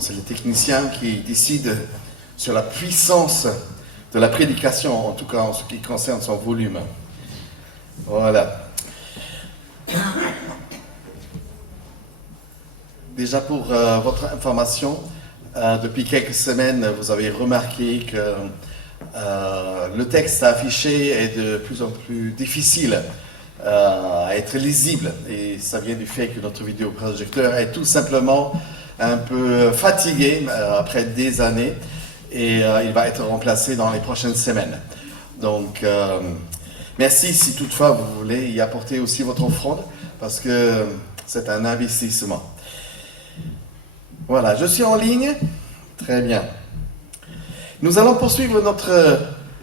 C'est le technicien qui décide sur la puissance de la prédication, en tout cas en ce qui concerne son volume. Voilà. Déjà pour votre information, depuis quelques semaines, vous avez remarqué que le texte affiché est de plus en plus difficile à être lisible. Et ça vient du fait que notre vidéoprojecteur est tout simplement un peu fatigué après des années et il va être remplacé dans les prochaines semaines. Donc, merci si toutefois vous voulez y apporter aussi votre offrande parce que c'est un investissement. Voilà, je suis en ligne. Très bien. Nous allons poursuivre notre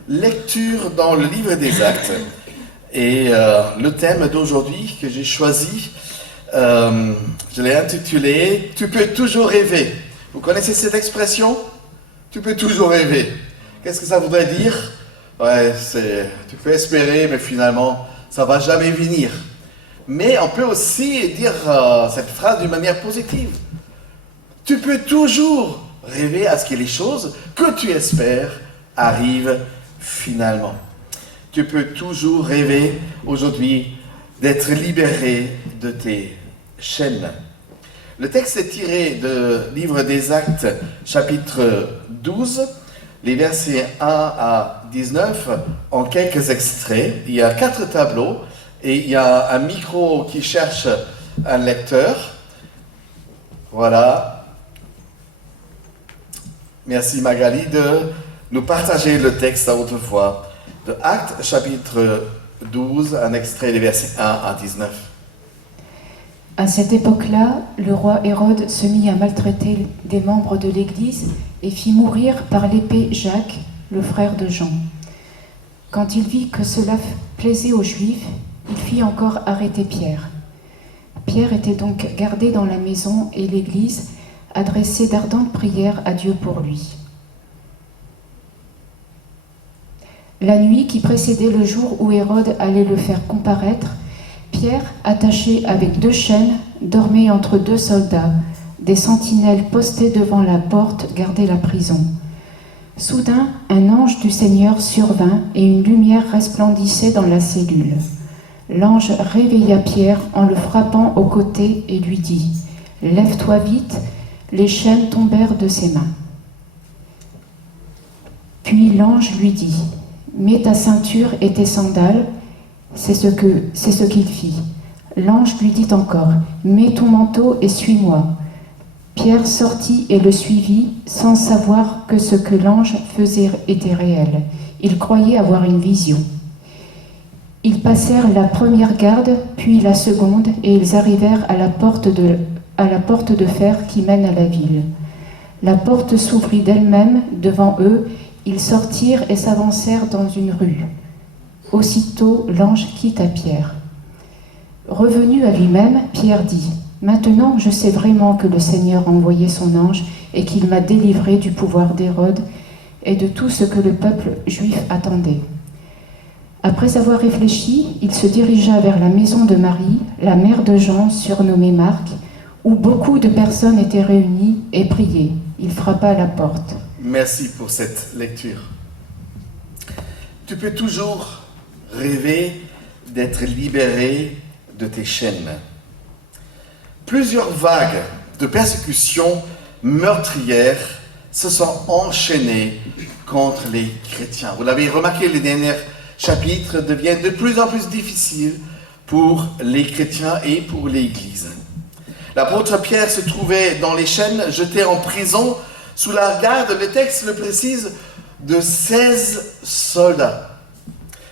lecture dans le livre des Actes. Et le thème d'aujourd'hui que j'ai choisi, je l'ai intitulé « Tu peux toujours rêver ». Vous connaissez cette expression ? Tu peux toujours rêver. Qu'est-ce que ça voudrait dire ? Ouais, tu peux espérer, mais finalement, ça ne va jamais venir. Mais on peut aussi dire cette phrase d'une manière positive. Tu peux toujours rêver à ce que les choses que tu espères arrivent finalement. Tu peux toujours rêver aujourd'hui d'être libéré de tes chaînes. Le texte est tiré du livre des Actes, chapitre 12, les versets 1 à 19, en quelques extraits. Il y a 4 tableaux et il y a un micro qui cherche un lecteur. Voilà. Merci Magali de nous partager le texte à haute voix de Actes, chapitre 12, un extrait des versets 1 à 19. À cette époque-là, le roi Hérode se mit à maltraiter des membres de l'Église et fit mourir par l'épée Jacques, le frère de Jean. Quand il vit que cela plaisait aux Juifs, il fit encore arrêter Pierre. Pierre était donc gardé dans la maison et l'Église adressait d'ardentes prières à Dieu pour lui. La nuit qui précédait le jour où Hérode allait le faire comparaître, Pierre, attaché avec 2 chaînes, dormait entre 2 soldats. Des sentinelles postées devant la porte gardaient la prison. Soudain, un ange du Seigneur survint et une lumière resplendissait dans la cellule. L'ange réveilla Pierre en le frappant au côté et lui dit « Lève-toi vite !» Les chaînes tombèrent de ses mains. Puis l'ange lui dit « Mets ta ceinture et tes sandales ». C'est ce qu'il fit. L'ange lui dit encore « Mets ton manteau et suis-moi ». Pierre sortit et le suivit sans savoir que ce que l'ange faisait était réel. Il croyait avoir une vision. Ils passèrent la première garde, puis la seconde, et ils arrivèrent à la porte de fer qui mène à la ville. La porte s'ouvrit d'elle-même devant eux, ils sortirent et s'avancèrent dans une rue. Aussitôt, l'ange quitta Pierre. Revenu à lui-même, Pierre dit « Maintenant, je sais vraiment que le Seigneur a envoyé son ange et qu'il m'a délivré du pouvoir d'Hérode et de tout ce que le peuple juif attendait. » Après avoir réfléchi, il se dirigea vers la maison de Marie, la mère de Jean, surnommée Marc, où beaucoup de personnes étaient réunies et priaient. Il frappa à la porte. Merci pour cette lecture. Tu peux toujours rêver d'être libéré de tes chaînes. Plusieurs vagues de persécutions meurtrières se sont enchaînées contre les chrétiens. Vous l'avez remarqué, les derniers chapitres deviennent de plus en plus difficiles pour les chrétiens et pour l'Église. L'apôtre Pierre se trouvait dans les chaînes, jeté en prison, sous la garde, le texte le précise, de 16 soldats,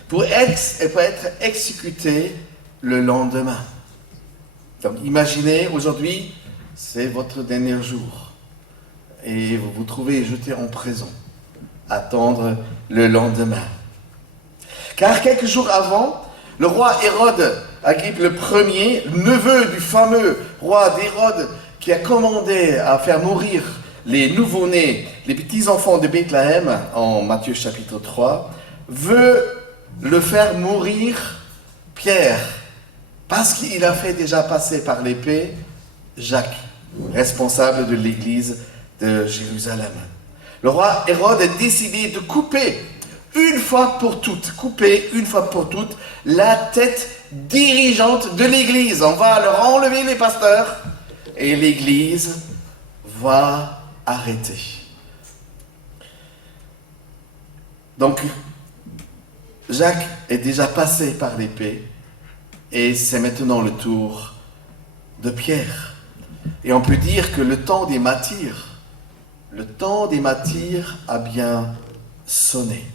pour être exécuté le lendemain. Donc imaginez, aujourd'hui, c'est votre dernier jour, et vous vous trouvez jeté en prison, attendre le lendemain. Car quelques jours avant, le roi Hérode Agrippe Ier, neveu du fameux roi d'Hérode, qui a commandé à faire mourir les nouveau-nés, les petits-enfants de Bethléem, en Matthieu chapitre 3, veut le faire mourir Pierre, parce qu'il a fait déjà passer par l'épée Jacques, responsable de l'église de Jérusalem. Le roi Hérode a décidé de couper une fois pour toutes la tête dirigeante de l'Église. On va leur enlever les pasteurs et l'Église va arrêter. Donc, Jacques est déjà passé par l'épée et c'est maintenant le tour de Pierre. Et on peut dire que le temps des martyrs a bien sonné.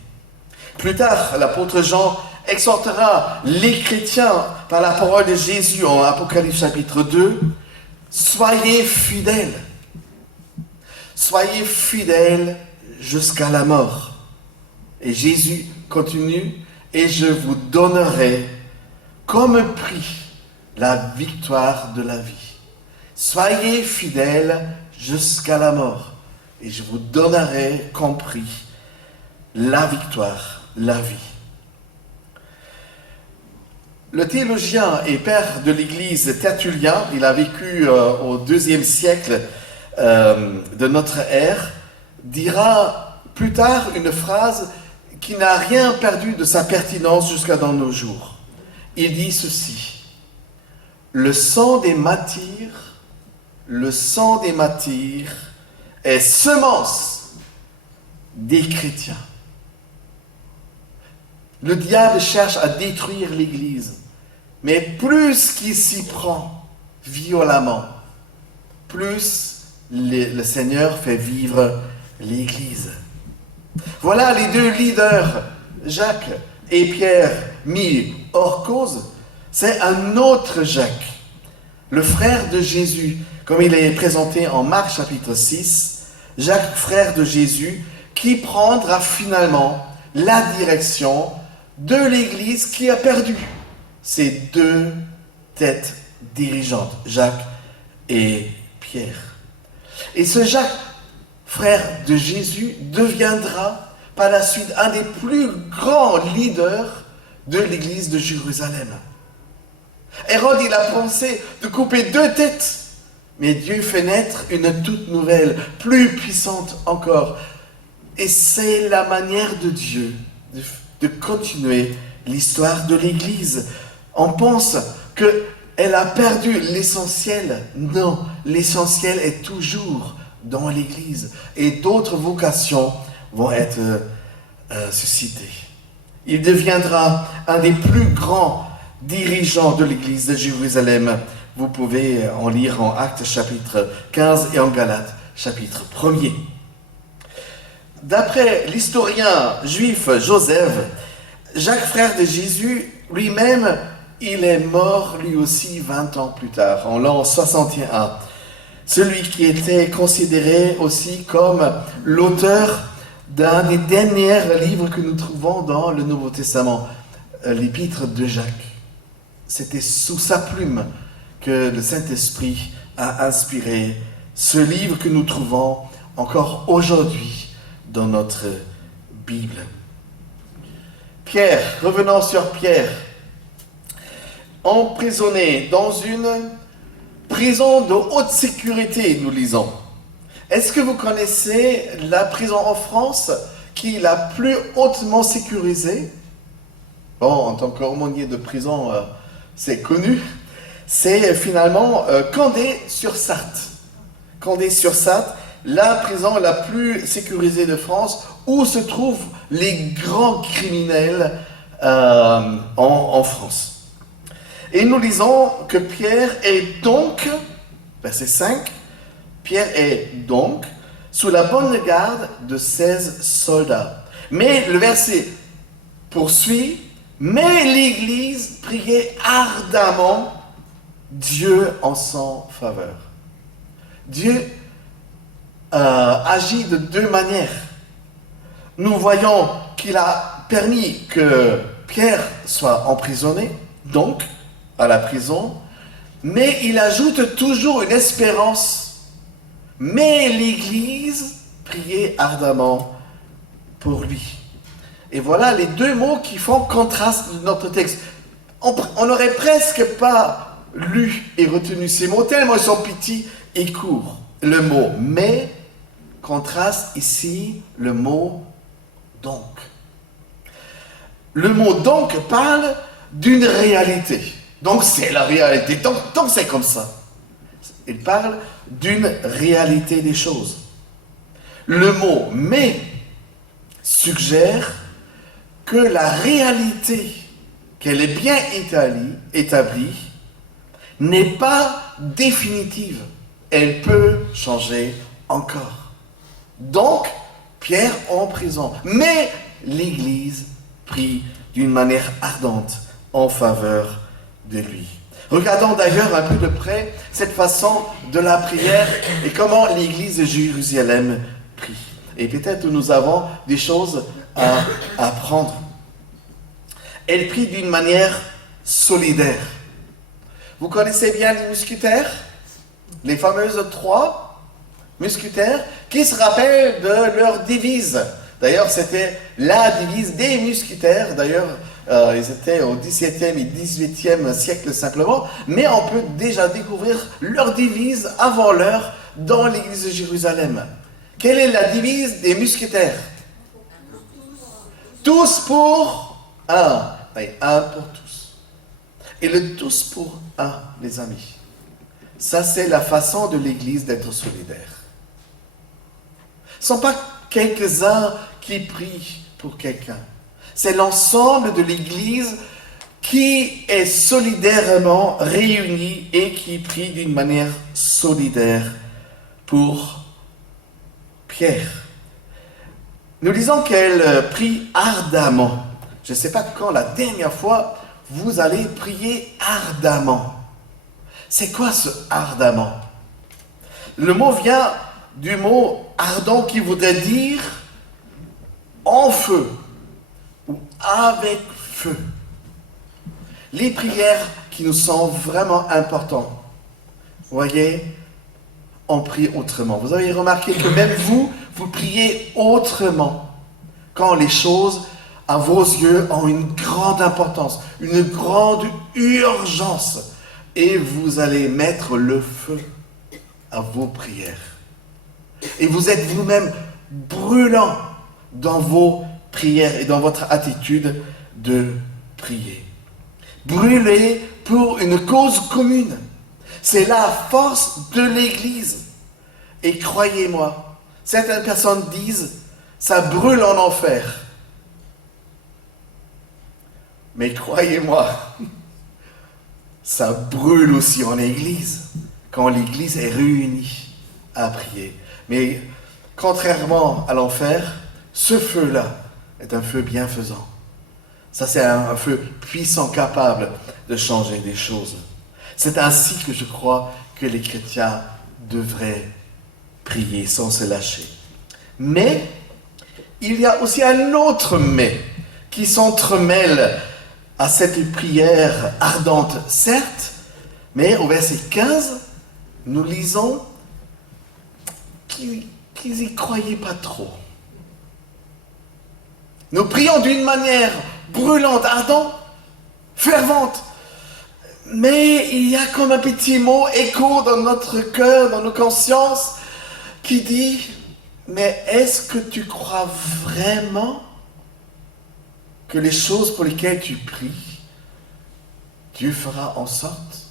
Plus tard, l'apôtre Jean exhortera les chrétiens par la parole de Jésus en Apocalypse chapitre 2. Soyez fidèles jusqu'à la mort. Et Jésus continue, et je vous donnerai comme prix la victoire de la vie. Soyez fidèles jusqu'à la mort, et je vous donnerai comme prix la victoire, la vie. Le théologien et père de l'Église Tertullien, il a vécu au IIe siècle de notre ère, dira plus tard une phrase qui n'a rien perdu de sa pertinence jusqu'à dans nos jours. Il dit ceci: le sang des martyrs est semence des chrétiens. Le diable cherche à détruire l'Église, mais plus qu'il s'y prend violemment, plus le Seigneur fait vivre l'Église. Voilà les deux leaders, Jacques et Pierre, mis hors cause. C'est un autre Jacques, le frère de Jésus, comme il est présenté en Marc chapitre 6, Jacques, frère de Jésus, qui prendra finalement la direction de l'Église qui a perdu ses deux têtes dirigeantes, Jacques et Pierre. Et ce Jacques, frère de Jésus, deviendra par la suite un des plus grands leaders de l'Église de Jérusalem. Hérode, il a pensé de couper deux têtes, mais Dieu fait naître une toute nouvelle, plus puissante encore. Et c'est la manière de Dieu de continuer l'histoire de l'Église. On pense qu'elle a perdu l'essentiel. Non, l'essentiel est toujours dans l'Église. Et d'autres vocations vont être suscitées. Il deviendra un des plus grands dirigeants de l'Église de Jérusalem. Vous pouvez en lire en Actes chapitre 15 et en Galates chapitre 1er. D'après l'historien juif Joseph, Jacques, frère de Jésus, lui-même, il est mort lui aussi 20 ans plus tard, en l'an 61. Celui qui était considéré aussi comme l'auteur d'un des derniers livres que nous trouvons dans le Nouveau Testament, l'Épître de Jacques. C'était sous sa plume que le Saint-Esprit a inspiré ce livre que nous trouvons encore aujourd'hui dans notre Bible. Pierre, revenons sur Pierre, emprisonné dans une prison de haute sécurité, nous lisons. Est-ce que vous connaissez la prison en France qui est la plus hautement sécurisée? Bon, en tant qu'aumônier de prison, c'est connu. C'est finalement Condé-sur-Sarthe. Condé-sur-Sarthe, la prison la plus sécurisée de France, où se trouvent les grands criminels en France. Et nous lisons que Pierre est donc, verset 5, Pierre est donc sous la bonne garde de 16 soldats. Mais le verset poursuit, mais l'Église priait ardemment Dieu en son faveur. Dieu agit de deux manières. Nous voyons qu'il a permis que Pierre soit emprisonné, donc à la prison, mais il ajoute toujours une espérance. Mais l'Église priait ardemment pour lui. Et voilà les deux mots qui font contraste de notre texte. On n'aurait presque pas lu et retenu ces mots, tellement ils sont petits et courts. Le mot « mais » contraste ici le mot donc. Le mot donc parle d'une réalité. Donc c'est la réalité. Donc c'est comme ça. Il parle d'une réalité des choses. Le mot mais suggère que la réalité, qu'elle est bien établie, n'est pas définitive. Elle peut changer encore. Donc, Pierre en prison. Mais l'Église prie d'une manière ardente en faveur de lui. Regardons d'ailleurs un peu de près cette façon de la prière et comment l'Église de Jérusalem prie. Et peut-être nous avons des choses à apprendre. Elle prie d'une manière solidaire. Vous connaissez bien les mousquetaires? Les fameuses 3 mousquetaires qui se rappellent de leur devise. D'ailleurs, c'était la devise des mousquetaires. D'ailleurs, ils étaient au XVIIe et XVIIIe siècle simplement. Mais on peut déjà découvrir leur devise avant l'heure dans l'église de Jérusalem. Quelle est la devise des mousquetaires? Tous pour un. Oui, un pour tous. Et le tous pour un, les amis. Ça, c'est la façon de l'Église d'être solidaire. Ce ne sont pas quelques-uns qui prient pour quelqu'un. C'est l'ensemble de l'Église qui est solidairement réunie et qui prie d'une manière solidaire pour Pierre. Nous disons qu'elle prie ardemment. Je ne sais pas quand la dernière fois vous allez prier ardemment. C'est quoi ce ardemment? Le mot vient du mot ardent qui voudrait dire en feu ou avec feu. Les prières qui nous sont vraiment importantes. Vous voyez, on prie autrement. Vous avez remarqué que même vous priez autrement quand les choses à vos yeux ont une grande importance, une grande urgence. Et vous allez mettre le feu à vos prières. Et vous êtes vous-même brûlant dans vos prières et dans votre attitude de prier. Brûler pour une cause commune. C'est la force de l'Église. Et croyez-moi, certaines personnes disent, ça brûle en enfer. Mais croyez-moi, ça brûle aussi en Église, quand l'Église est réunie à prier. Mais contrairement à l'enfer, ce feu-là est un feu bienfaisant. Ça, c'est un feu puissant, capable de changer des choses. C'est ainsi que je crois que les chrétiens devraient prier sans se lâcher. Mais, il y a aussi un autre mais qui s'entremêle à cette prière ardente, certes, mais au verset 15, nous lisons qu'ils n'y croyaient pas trop. Nous prions d'une manière brûlante, ardente, fervente, mais il y a comme un petit mot écho dans notre cœur, dans nos consciences, qui dit, mais est-ce que tu crois vraiment que les choses pour lesquelles tu pries, Dieu fera en sorte?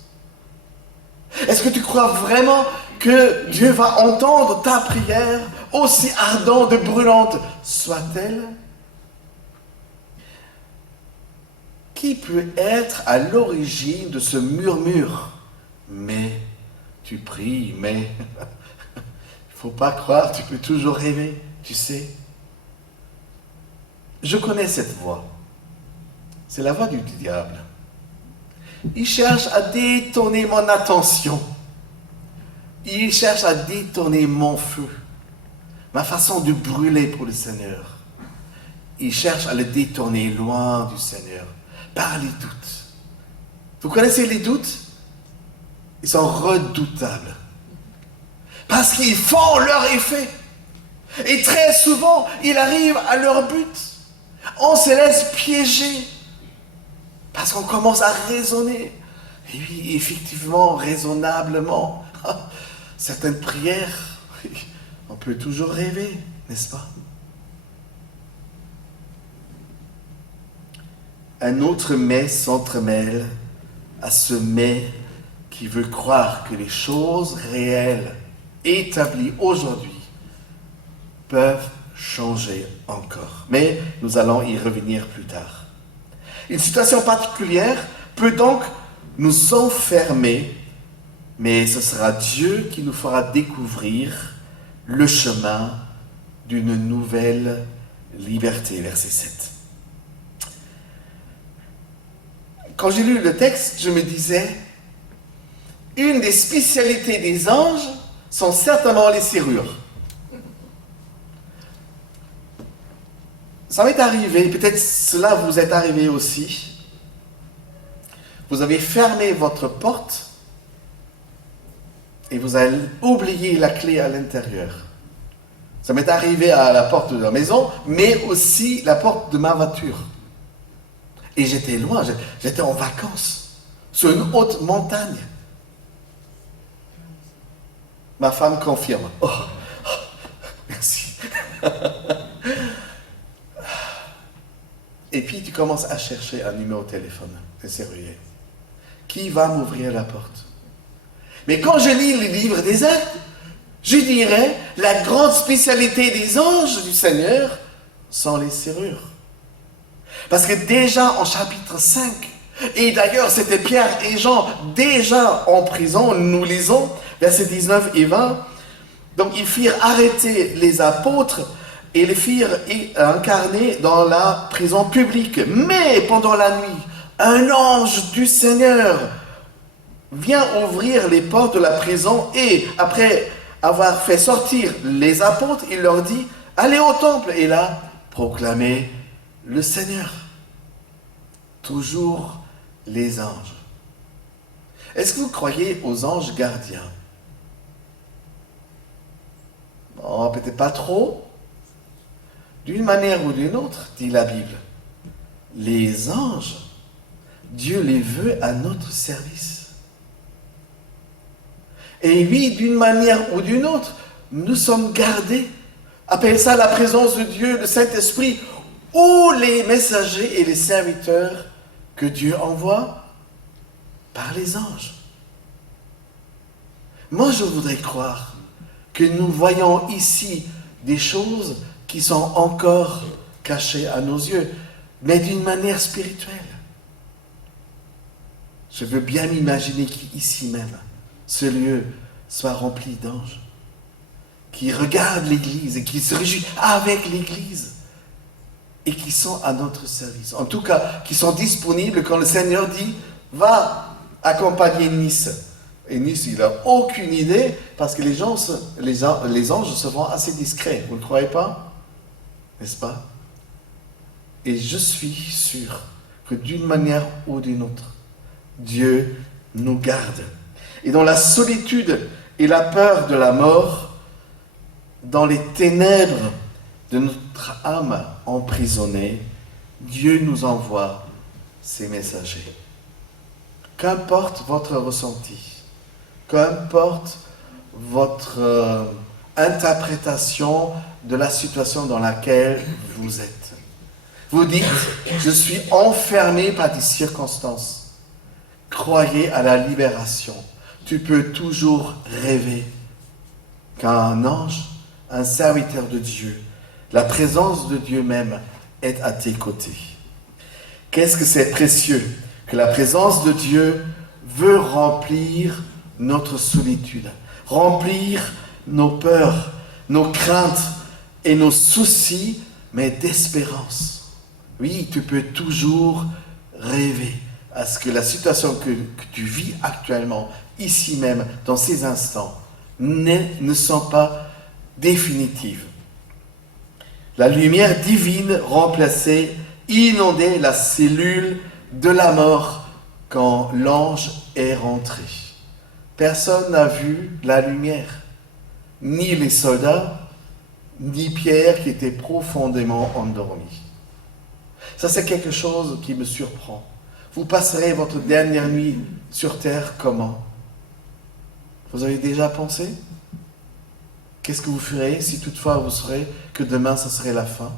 Est-ce que tu crois vraiment que Dieu va entendre ta prière, aussi ardente et brûlante soit-elle? Qui peut être à l'origine de ce murmure? Mais tu pries, mais il ne faut pas croire, tu peux toujours rêver, tu sais. Je connais cette voix. C'est la voix du diable. Il cherche à détourner mon attention. Il cherche à détourner mon feu, ma façon de brûler pour le Seigneur. Il cherche à le détourner loin du Seigneur, par les doutes. Vous connaissez les doutes? Ils sont redoutables. Parce qu'ils font leur effet. Et très souvent, ils arrivent à leur but. On se laisse piéger. Parce qu'on commence à raisonner. Et oui, effectivement, raisonnablement, certaines prières On peut toujours rêver, n'est-ce pas? Un autre mais s'entremêle à ce mais qui veut croire que les choses réelles, établies aujourd'hui, peuvent changer encore. Mais nous allons y revenir plus tard. Une situation particulière peut donc nous enfermer, mais ce sera Dieu qui nous fera découvrir le chemin d'une nouvelle liberté. Verset 7. Quand j'ai lu le texte, je me disais, une des spécialités des anges sont certainement les serrures. Ça m'est arrivé, peut-être cela vous est arrivé aussi. Vous avez fermé votre porte et vous avez oublié la clé à l'intérieur. Ça m'est arrivé à la porte de la maison, mais aussi la porte de ma voiture. Et j'étais loin, j'étais en vacances, sur une haute montagne. Ma femme confirme. Oh, merci. Et puis tu commences à chercher un numéro de téléphone, un serrurier. Qui va m'ouvrir la porte? Mais quand je lis les livres des Actes, je dirais, la grande spécialité des anges du Seigneur sont les serrures. Parce que déjà en chapitre 5, et d'ailleurs c'était Pierre et Jean déjà en prison, nous lisons versets 19 et 20, donc ils firent arrêter les apôtres et les firent incarner dans la prison publique. Mais pendant la nuit, un ange du Seigneur vient ouvrir les portes de la prison et après avoir fait sortir les apôtres, il leur dit, allez au temple et là, proclamez le Seigneur. Toujours les anges. Est-ce que vous croyez aux anges gardiens? Bon, peut-être pas trop. D'une manière ou d'une autre, dit la Bible, les anges, Dieu les veut à notre service. Et oui, d'une manière ou d'une autre, nous sommes gardés. Appelle ça la présence de Dieu, le Saint-Esprit, ou les messagers et les serviteurs que Dieu envoie par les anges. Moi, je voudrais croire que nous voyons ici des choses qui sont encore cachées à nos yeux, mais d'une manière spirituelle. Je veux bien m'imaginer qu'ici même, ce lieu soit rempli d'anges, qui regardent l'Église et qui se réjouissent avec l'Église et qui sont à notre service. En tout cas, qui sont disponibles quand le Seigneur dit « Va accompagner Nice ». Et Nice, il n'a aucune idée parce que les anges se font assez discrets. Vous ne croyez pas? N'est-ce pas? Et je suis sûr que d'une manière ou d'une autre, Dieu nous garde. Et dans la solitude et la peur de la mort, dans les ténèbres de notre âme emprisonnée, Dieu nous envoie ses messagers. Qu'importe votre ressenti, qu'importe votre interprétation de la situation dans laquelle vous êtes. Vous dites, je suis enfermé par des circonstances. Croyez à la libération. Tu peux toujours rêver qu'un ange, un serviteur de Dieu, la présence de Dieu même est à tes côtés. Qu'est-ce que c'est précieux que la présence de Dieu veut remplir notre solitude, remplir nos peurs, nos craintes et nos soucis, mais d'espérance. Oui, tu peux toujours rêver à ce que la situation que tu vis actuellement, ici même, dans ces instants, ne sont pas définitives. La lumière divine remplaçait, inondait la cellule de la mort quand l'ange est rentré. Personne n'a vu la lumière, ni les soldats, ni Pierre qui était profondément endormi. Ça, c'est quelque chose qui me surprend. Vous passerez votre dernière nuit sur terre comment? Vous avez déjà pensé? qu'est-ce que vous ferez si toutefois vous saurez que demain, ce serait la fin?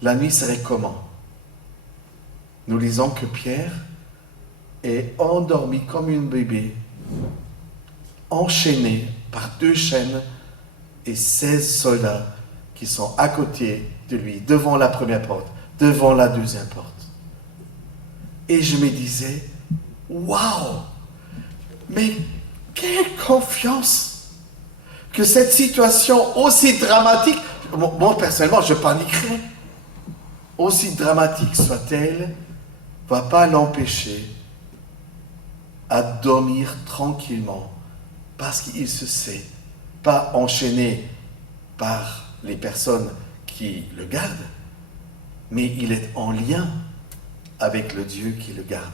La nuit serait comment? Nous lisons que Pierre est endormi comme un bébé, enchaîné par 2 chaînes et 16 soldats qui sont à côté de lui, devant la première porte, devant la deuxième porte. Et je me disais, waouh, mais quelle confiance que cette situation aussi dramatique, moi personnellement je paniquerais, aussi dramatique soit-elle, ne va pas l'empêcher à dormir tranquillement parce qu'il se sait pas enchaîné par les personnes qui le gardent, mais il est en lien avec le Dieu qui le garde.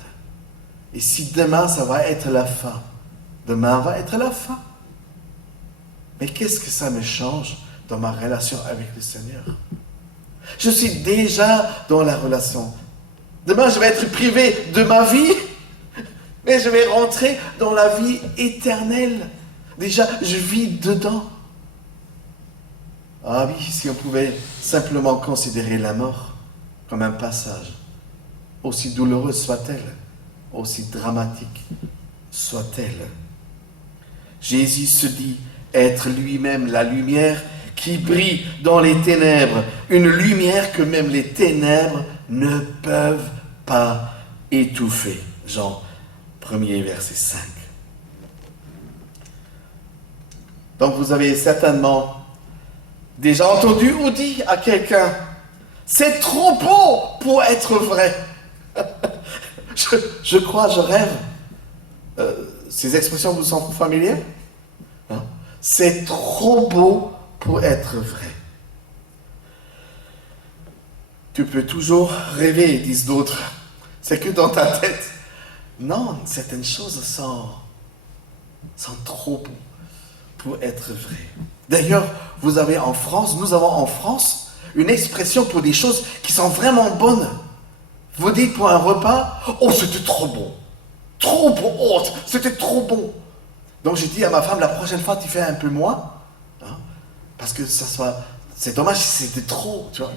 Et si demain ça va être la fin, demain va être la fin. Mais qu'est-ce que ça me change dans ma relation avec le Seigneur? Je suis déjà dans la relation. Demain je vais être privé de ma vie, mais je vais rentrer dans la vie éternelle. Déjà, je vis dedans. Ah oui, si on pouvait simplement considérer la mort comme un passage, aussi douloureuse soit-elle, aussi dramatique soit-elle. Jésus se dit être lui-même la lumière qui brille dans les ténèbres, une lumière que même les ténèbres ne peuvent pas étouffer. Jean 1er verset 5. Donc vous avez certainement déjà entendu ou dit à quelqu'un, c'est trop beau pour être vrai. je crois, je rêve. Ces expressions vous sont familières? Hein? C'est trop beau pour être vrai. Tu peux toujours rêver, disent d'autres. C'est que dans ta tête. Non, certaines choses sont trop beaux pour être vraies. D'ailleurs, nous avons en France une expression pour des choses qui sont vraiment bonnes. Vous dites pour un repas, oh c'était trop bon. Trop bon, oh c'était trop bon. Donc je dis à ma femme, la prochaine fois tu fais un peu moins, hein, parce que c'est dommage si c'était trop, tu vois.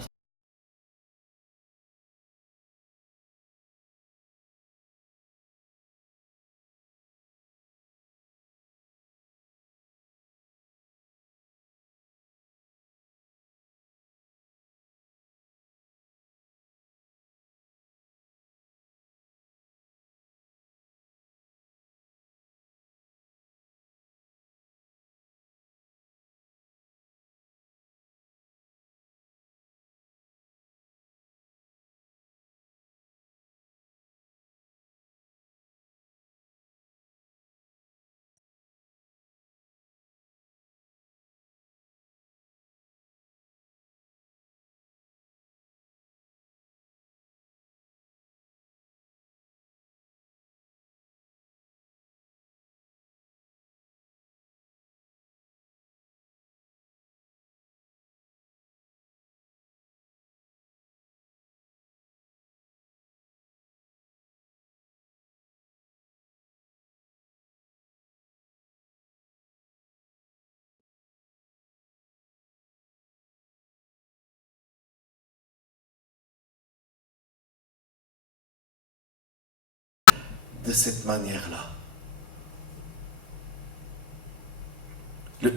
De cette manière-là.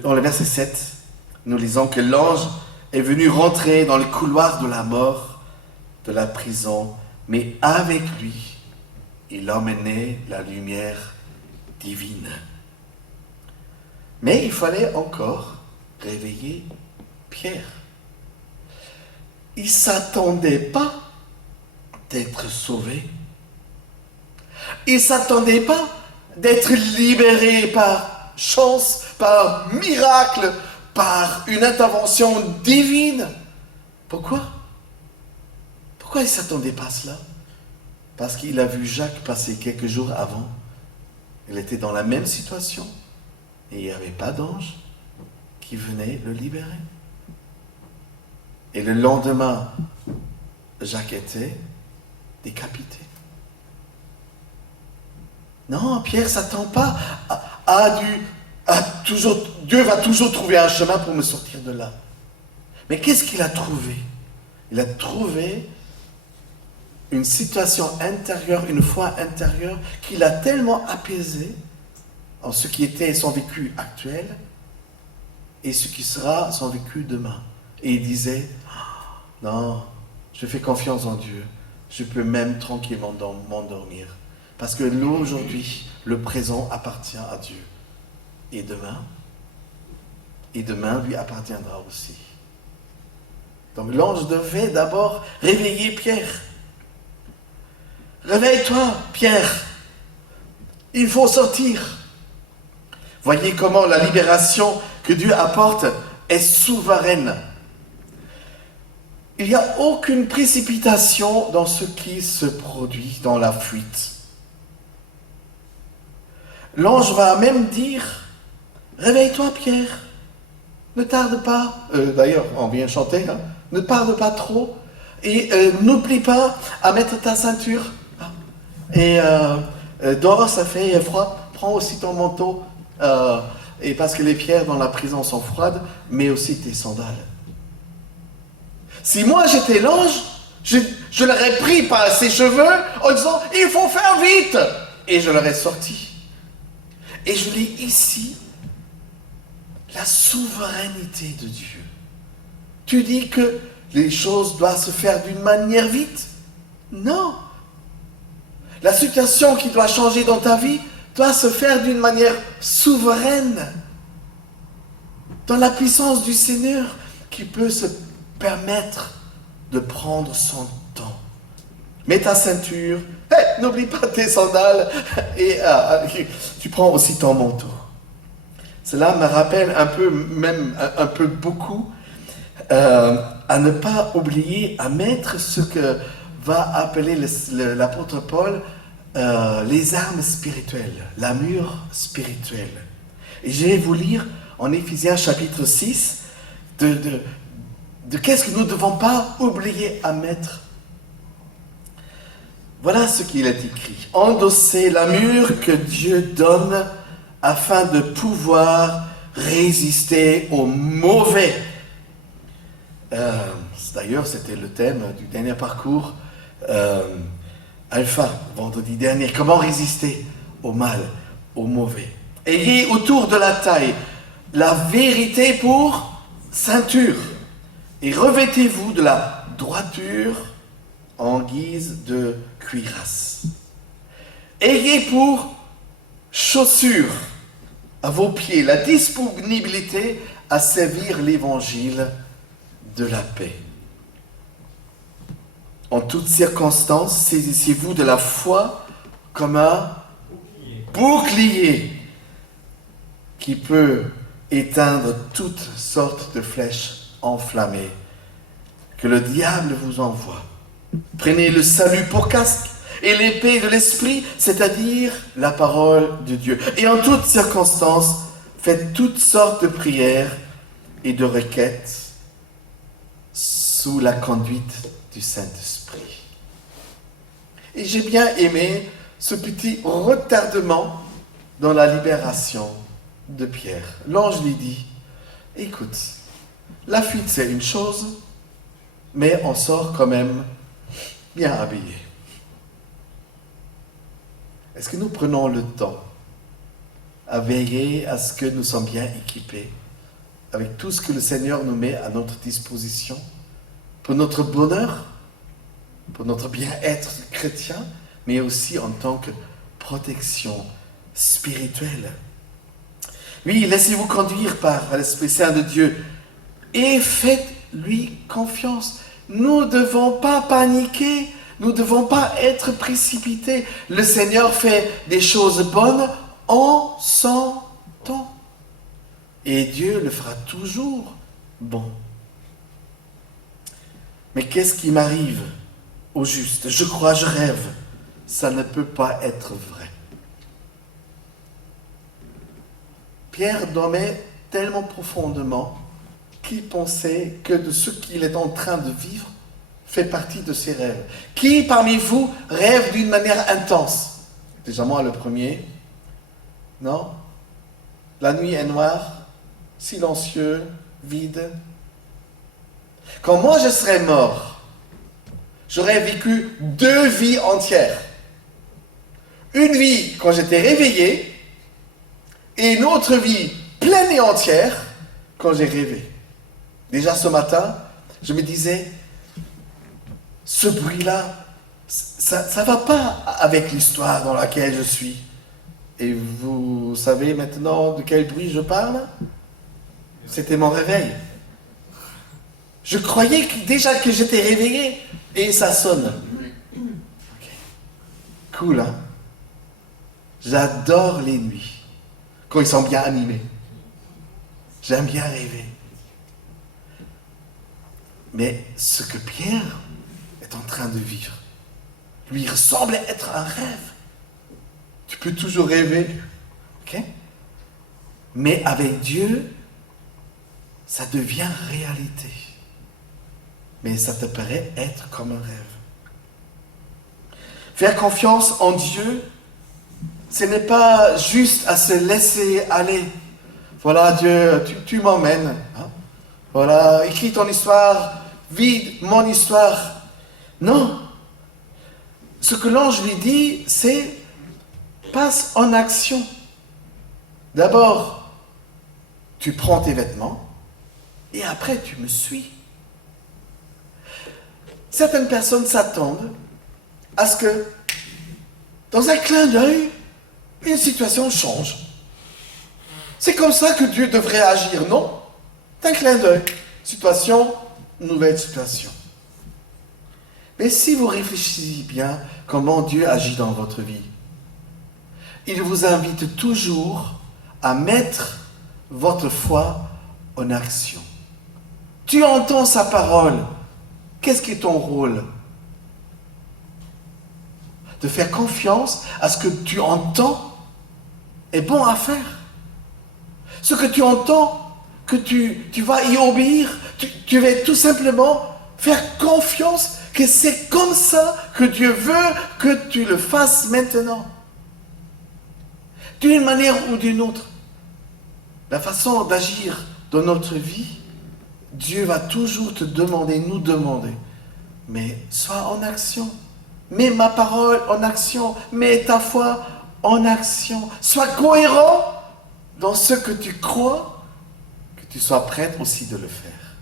Dans le verset 7, nous lisons que l'ange est venu rentrer dans le couloir de la mort, de la prison, mais avec lui, il emmenait la lumière divine. Mais il fallait encore réveiller Pierre. Il ne s'attendait pas d'être sauvé. Il ne s'attendait pas d'être libéré par chance, par miracle, par une intervention divine. Pourquoi? Pourquoi il ne s'attendait pas à cela? Parce qu'il a vu Jacques passer quelques jours avant. Il était dans la même situation et il n'y avait pas d'ange qui venait le libérer. Et le lendemain, Jacques était décapité. Non, Pierre ne s'attend pas Dieu va toujours trouver un chemin pour me sortir de là. Mais qu'est-ce qu'il a trouvé? Il a trouvé une situation intérieure, une foi intérieure qui l'a tellement apaisé en ce qui était son vécu actuel et ce qui sera son vécu demain. Et il disait, non, je fais confiance en Dieu, je peux même tranquillement m'endormir. Parce que l'aujourd'hui, le présent appartient à Dieu. Et demain lui appartiendra aussi. Donc l'ange devait d'abord réveiller Pierre. Réveille-toi, Pierre. Il faut sortir. Voyez comment la libération que Dieu apporte est souveraine. Il n'y a aucune précipitation dans ce qui se produit dans la fuite. L'ange va même dire, réveille-toi Pierre, ne tarde pas, d'ailleurs on vient chanter, hein, ne tarde pas trop, et n'oublie pas à mettre ta ceinture, et dehors ça fait froid, prends aussi ton manteau, et parce que les pierres dans la prison sont froides, mais aussi tes sandales. Si moi j'étais l'ange, je l'aurais pris par ses cheveux en disant, il faut faire vite, et je l'aurais sorti. Et je lis ici la souveraineté de Dieu. Tu dis que les choses doivent se faire d'une manière vite? Non. La situation qui doit changer dans ta vie doit se faire d'une manière souveraine. Dans la puissance du Seigneur qui peut se permettre de prendre son temps. Mets ta ceinture, n'oublie pas tes sandales et tu prends aussi ton manteau. Cela me rappelle un peu beaucoup à ne pas oublier à mettre ce que va appeler l'apôtre Paul les armes spirituelles, l'armure spirituelle. Et je vais vous lire en Éphésiens chapitre 6 de qu'est-ce que nous ne devons pas oublier à mettre. Voilà ce qu'il est écrit. Endossez l'armure que Dieu donne afin de pouvoir résister au mauvais. D'ailleurs, c'était le thème du dernier parcours Alpha, vendredi dernier. Comment résister au mal, au mauvais. Ayez autour de la taille la vérité pour ceinture et revêtez-vous de la droiture en guise de cuirasse. Ayez pour chaussure à vos pieds la disponibilité à servir l'évangile de la paix. En toutes circonstances, saisissez-vous de la foi comme un bouclier qui peut éteindre toutes sortes de flèches enflammées que le diable vous envoie. Prenez le salut pour casque et l'épée de l'esprit, c'est-à-dire la parole de Dieu. Et en toutes circonstances, faites toutes sortes de prières et de requêtes sous la conduite du Saint-Esprit. Et j'ai bien aimé ce petit retardement dans la libération de Pierre. L'ange lui dit, écoute, la fuite c'est une chose, mais on sort quand même bien habillé. Est-ce que nous prenons le temps à veiller à ce que nous sommes bien équipés avec tout ce que le Seigneur nous met à notre disposition pour notre bonheur, pour notre bien-être chrétien, mais aussi en tant que protection spirituelle? Oui, laissez-vous conduire par l'Esprit Saint de Dieu et faites-lui confiance. Nous ne devons pas paniquer, nous ne devons pas être précipités. Le Seigneur fait des choses bonnes en son temps. Et Dieu le fera toujours bon. Mais qu'est-ce qui m'arrive au juste? Je crois, je rêve. Ça ne peut pas être vrai. Pierre dormait tellement profondément qu'il pensait que de ce qu'il est en train de vivre fait partie de ses rêves. Qui parmi vous rêve d'une manière intense? Déjà moi le premier. Non? la nuit est noire, silencieux, vide. Quand moi je serais mort, j'aurais vécu 2 vies entières. Une vie quand j'étais réveillé et une autre vie pleine et entière quand j'ai rêvé. Déjà ce matin, je me disais, ce bruit-là, ça ne va pas avec l'histoire dans laquelle je suis. Et vous savez maintenant de quel bruit je parle? C'était mon réveil. Je croyais déjà que j'étais réveillé et ça sonne. Okay. Cool, hein? J'adore les nuits, quand ils sont bien animés. J'aime bien rêver. Mais ce que Pierre est en train de vivre, lui ressemble être un rêve. Tu peux toujours rêver, ok? Mais avec Dieu, ça devient réalité. Mais ça te paraît être comme un rêve. Faire confiance en Dieu, ce n'est pas juste à se laisser aller. Voilà, Dieu, tu m'emmènes. Hein? Voilà, écris ton histoire, vide mon histoire. Non. Ce que l'ange lui dit, c'est passe en action. D'abord, tu prends tes vêtements et après tu me suis. Certaines personnes s'attendent à ce que, dans un clin d'œil, une situation change. C'est comme ça que Dieu devrait agir, non? C'est un clin d'œil. Situation, nouvelle situation. Mais si vous réfléchissez bien comment Dieu agit dans votre vie, il vous invite toujours à mettre votre foi en action. Tu entends sa parole. Qu'est-ce qui est ton rôle? De faire confiance à ce que tu entends est bon à faire. Ce que tu entends, que tu vas y obéir, tu vas tout simplement faire confiance que c'est comme ça que Dieu veut que tu le fasses maintenant. D'une manière ou d'une autre, la façon d'agir dans notre vie, Dieu va toujours te demander, nous demander, mais sois en action. Mets ma parole en action, mets ta foi en action. Sois cohérent dans ce que tu crois, que tu sois prête aussi de le faire.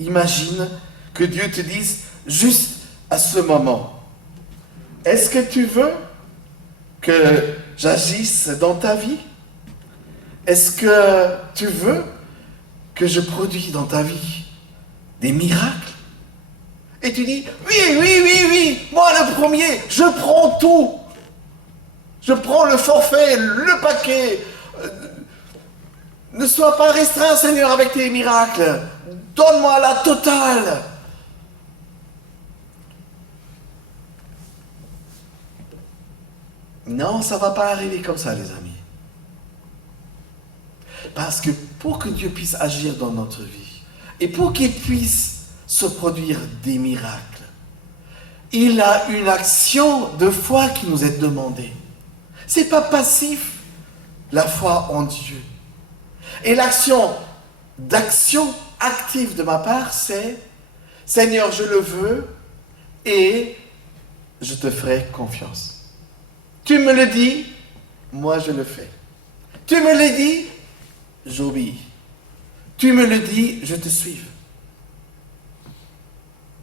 Imagine que Dieu te dise juste à ce moment, est-ce que tu veux que j'agisse dans ta vie? Est-ce que tu veux que je produise dans ta vie des miracles? Et tu dis, oui, moi le premier, je prends tout. Je prends le forfait, le paquet. Ne sois pas restreint, Seigneur, avec tes miracles. Donne-moi la totale. Non, ça ne va pas arriver comme ça, les amis. Parce que pour que Dieu puisse agir dans notre vie, et pour qu'il puisse se produire des miracles, il a une action de foi qui nous est demandée. Ce n'est pas passif, la foi en Dieu. Et l'action active de ma part, c'est Seigneur, je le veux et je te ferai confiance. Tu me le dis, moi je le fais. Tu me le dis, j'obéis. Tu me le dis, je te suis.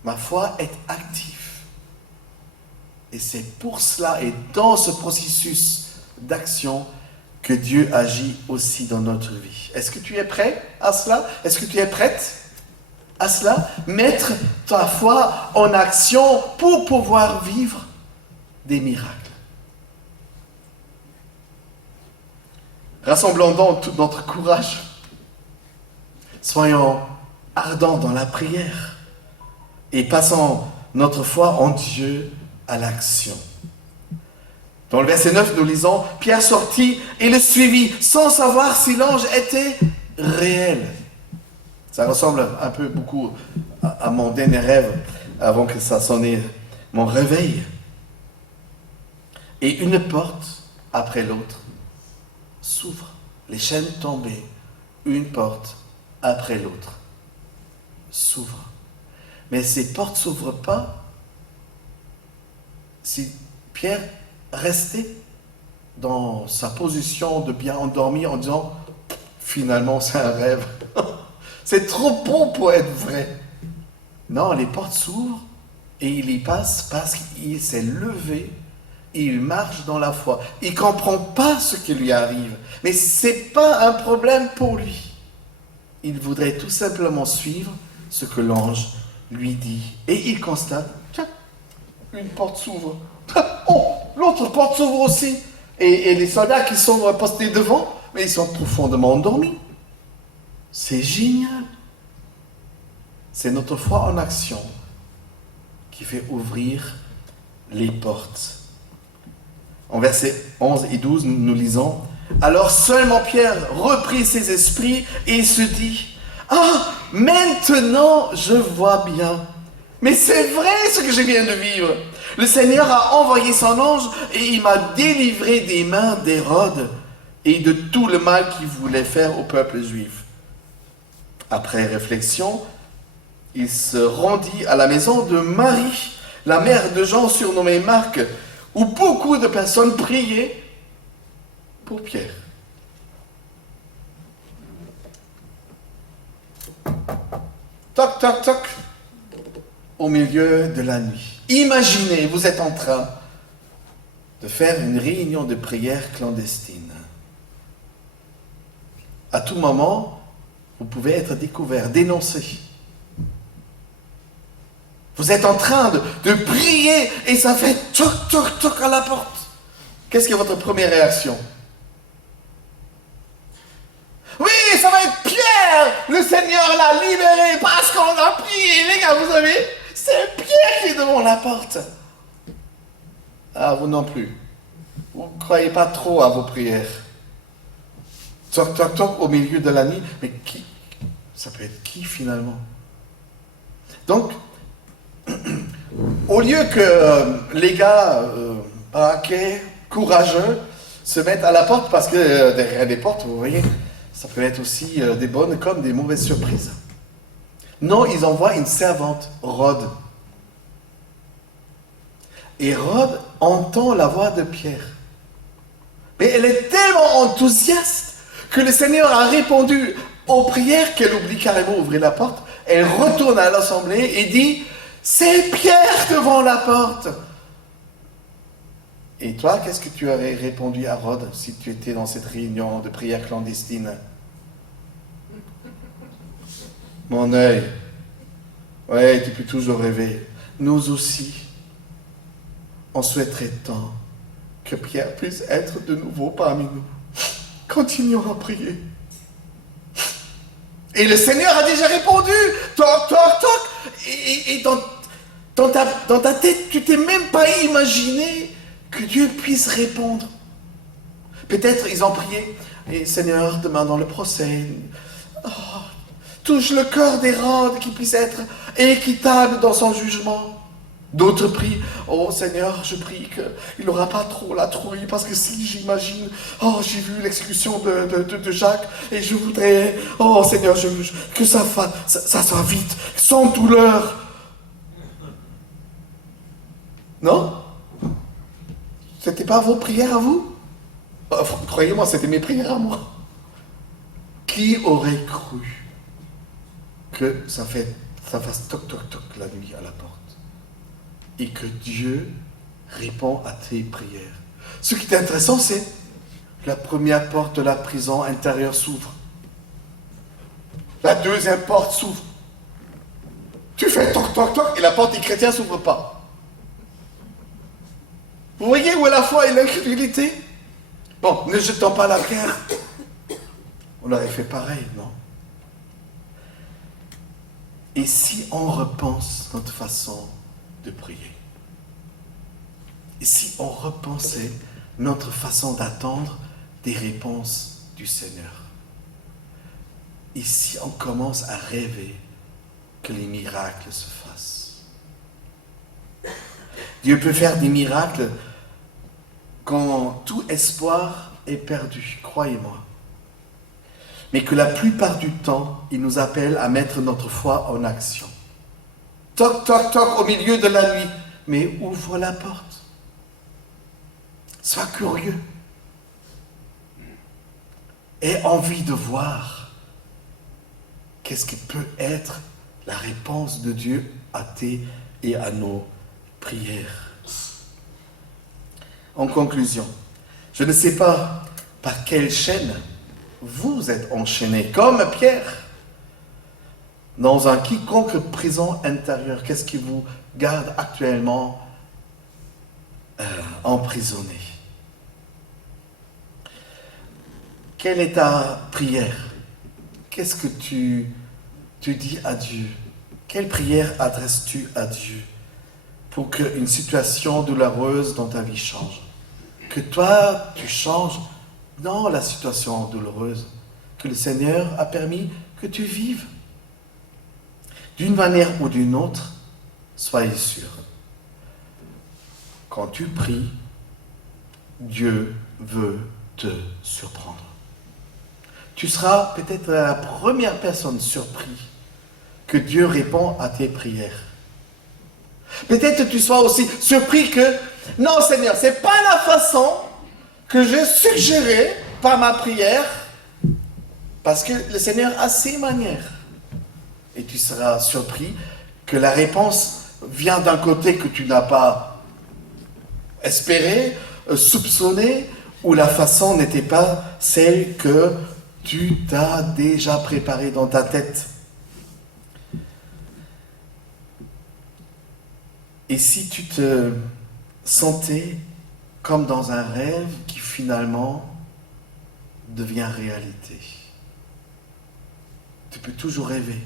Ma foi est active. Et c'est pour cela et dans ce processus d'action que Dieu agit aussi dans notre vie. Est-ce que tu es prêt à cela? Est-ce que tu es prête à cela? Mettre ta foi en action pour pouvoir vivre des miracles. Rassemblons donc tout notre courage. Soyons ardents dans la prière et passons notre foi en Dieu à l'action. Dans le verset 9, nous lisons « Pierre sortit et le suivit, sans savoir si l'ange était réel. » Ça ressemble un peu beaucoup à mon dernier rêve, avant que ça sonne mon réveil. Et une porte après l'autre s'ouvrent. Les chaînes tombées, une porte après l'autre, s'ouvrent. Mais ces portes ne s'ouvrent pas si Pierre restait dans sa position de bien endormi en disant « Finalement, c'est un rêve. C'est trop beau pour être vrai. » Non, les portes s'ouvrent et il y passe parce qu'il s'est levé. Il marche dans la foi. Il ne comprend pas ce qui lui arrive. Mais ce n'est pas un problème pour lui. Il voudrait tout simplement suivre ce que l'ange lui dit. Et il constate, tiens, une porte s'ouvre. Oh, l'autre porte s'ouvre aussi. Et les soldats qui sont postés devant, mais ils sont profondément endormis. C'est génial. C'est notre foi en action qui fait ouvrir les portes. En versets 11 et 12, nous lisons « Alors seulement Pierre reprit ses esprits et se dit « Ah, maintenant je vois bien. Mais c'est vrai ce que je viens de vivre. Le Seigneur a envoyé son ange et il m'a délivré des mains d'Hérode et de tout le mal qu'il voulait faire au peuple juif. » Après réflexion, il se rendit à la maison de Marie, la mère de Jean surnommé Marc, où beaucoup de personnes priaient pour Pierre. Toc, toc, toc, au milieu de la nuit. Imaginez, vous êtes en train de faire une réunion de prière clandestine. À tout moment, vous pouvez être découvert, dénoncé. Vous êtes en train de prier et ça fait toc, toc, toc à la porte. Qu'est-ce qui est votre première réaction? Oui, ça va être Pierre! Le Seigneur l'a libéré parce qu'on a prié. Les gars, vous savez, c'est Pierre qui est devant la porte. Ah, vous non plus. Vous ne croyez pas trop à vos prières. Toc, toc, toc au milieu de la nuit. Mais qui? Ça peut être qui finalement? Donc, au lieu que les gars braqués, courageux, se mettent à la porte, parce que derrière les portes, vous voyez, ça peut être aussi des bonnes comme des mauvaises surprises. Non, ils envoient une servante, Rhode. Et Rhode entend la voix de Pierre. Mais elle est tellement enthousiaste que le Seigneur a répondu aux prières qu'elle oublie carrément d'ouvrir la porte. Elle retourne à l'assemblée et dit « C'est Pierre devant la porte !» Et toi, qu'est-ce que tu aurais répondu à Rhode si tu étais dans cette réunion de prière clandestine? Mon œil. Ouais, tu peux toujours rêver. Nous aussi, on souhaiterait tant que Pierre puisse être de nouveau parmi nous. Continuons à prier. Et le Seigneur a déjà répondu. Toc, toc, toc. Et dans ta tête, tu t'es même pas imaginé que Dieu puisse répondre. Peut-être ils ont prié. Et Seigneur, demain dans le procès, touche le cœur d'Hérode qui puisse être équitable dans son jugement. D'autres prient, oh Seigneur, je prie qu'il n'aura pas trop la trouille, parce que si j'imagine, oh j'ai vu l'exécution de Jacques, et je voudrais, oh Seigneur, que ça soit vite, sans douleur. Non? C'était pas vos prières à vous? Croyez-moi, c'était mes prières à moi. Qui aurait cru que ça fasse toc toc toc la nuit à la porte et que Dieu répond à tes prières? Ce qui est intéressant, c'est la première porte de la prison intérieure s'ouvre. La deuxième porte s'ouvre. Tu fais toc toc toc et la porte des chrétiens ne s'ouvre pas. Vous voyez où est la foi et l'incrédulité? Bon, ne jetons pas la pierre. On aurait fait pareil, non? Et si on repense notre façon de prier? Et si on repensait notre façon d'attendre des réponses du Seigneur? Et si on commence à rêver que les miracles se fassent? Dieu peut faire des miracles quand tout espoir est perdu, croyez-moi. Mais que la plupart du temps, il nous appelle à mettre notre foi en action. Toc, toc, toc, au milieu de la nuit. Mais ouvre la porte. Sois curieux. Aie envie de voir qu'est-ce qui peut être la réponse de Dieu à tes et à nos prières. En conclusion, je ne sais pas par quelle chaîne vous êtes enchaîné, comme Pierre, dans un quiconque prison intérieure. Qu'est-ce qui vous garde actuellement emprisonné? Quelle est ta prière? Qu'est-ce que tu dis à Dieu? Quelle prière adresses-tu à Dieu pour qu'une situation douloureuse dans ta vie change? Que toi, tu changes dans la situation douloureuse que le Seigneur a permis que tu vives. D'une manière ou d'une autre, soyez sûr, quand tu pries, Dieu veut te surprendre. Tu seras peut-être la première personne surprise que Dieu répond à tes prières. Peut-être tu sois aussi surpris que, non Seigneur, ce n'est pas la façon que j'ai suggéré par ma prière, parce que le Seigneur a ses manières. Et tu seras surpris que la réponse vient d'un côté que tu n'as pas espéré, soupçonné, ou la façon n'était pas celle que tu t'as déjà préparée dans ta tête. Et si tu te sentais comme dans un rêve qui finalement devient réalité, tu peux toujours rêver,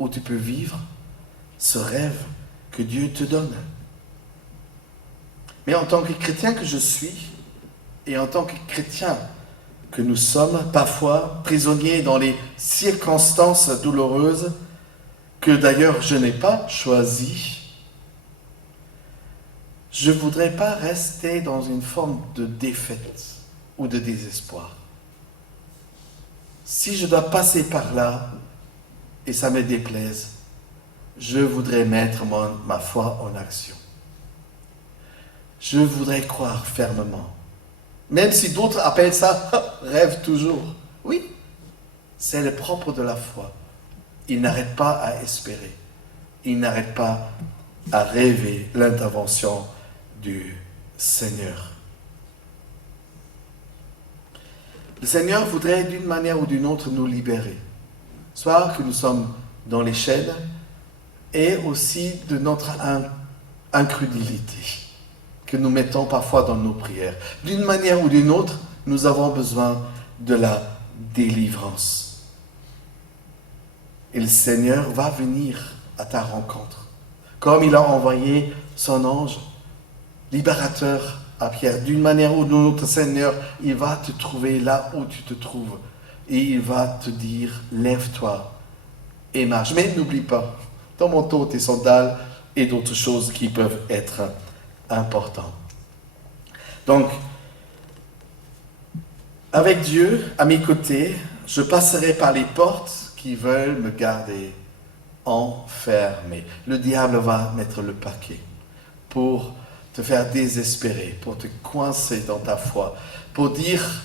ou tu peux vivre ce rêve que Dieu te donne. Mais en tant que chrétien que je suis, et en tant que chrétien que nous sommes, parfois prisonniers dans les circonstances douloureuses, que d'ailleurs je n'ai pas choisies, je ne voudrais pas rester dans une forme de défaite ou de désespoir. Si je dois passer par là, et ça me déplaise, je voudrais mettre ma foi en action. Je voudrais croire fermement. Même si d'autres appellent ça « rêve toujours ». Oui, c'est le propre de la foi. Il n'arrête pas à espérer. Il n'arrête pas à rêver l'intervention du Seigneur. Le Seigneur voudrait d'une manière ou d'une autre nous libérer. Soit que nous sommes dans les chaînes et aussi de notre incrédulité que nous mettons parfois dans nos prières. D'une manière ou d'une autre, nous avons besoin de la délivrance. Et le Seigneur va venir à ta rencontre. Comme il a envoyé son ange libérateur à Pierre. D'une manière ou d'une autre, Seigneur, il va te trouver là où tu te trouves. Et il va te dire, lève-toi et marche. Mais n'oublie pas, ton manteau, tes sandales et d'autres choses qui peuvent être importantes. Donc, avec Dieu à mes côtés, je passerai par les portes qui veulent me garder enfermé. Le diable va mettre le paquet pour te faire désespérer, pour te coincer dans ta foi, pour dire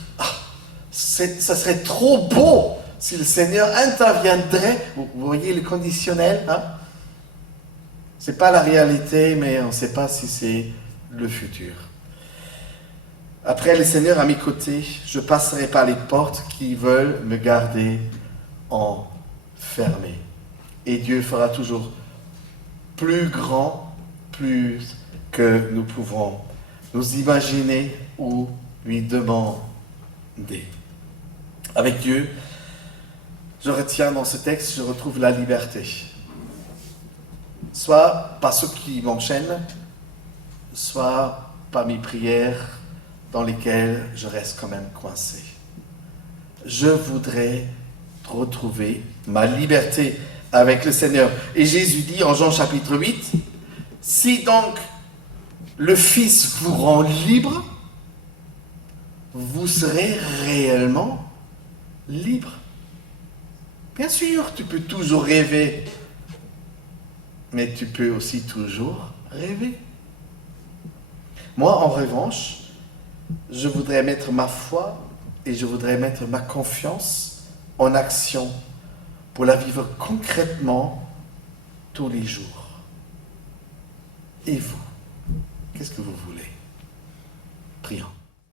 ça serait trop beau si le Seigneur interviendrait. Vous voyez le conditionnel, hein? C'est pas la réalité, mais on ne sait pas si c'est le futur. Après le Seigneur à mes côtés, je passerai par les portes qui veulent me garder enfermé. Et Dieu fera toujours plus grand, plus que nous pouvons nous imaginer ou lui demander. Avec Dieu, je retiens dans ce texte, je retrouve la liberté. Soit par ceux qui m'enchaînent, soit par mes prières dans lesquelles je reste quand même coincé. Je voudrais retrouver ma liberté avec le Seigneur. Et Jésus dit en Jean chapitre 8, « Si donc le Fils vous rend libre, vous serez réellement libre. Bien sûr, tu peux toujours rêver, mais tu peux aussi toujours rêver. Moi, en revanche, je voudrais mettre ma foi et je voudrais mettre ma confiance en action pour la vivre concrètement tous les jours. Et vous, qu'est-ce que vous voulez? Prions.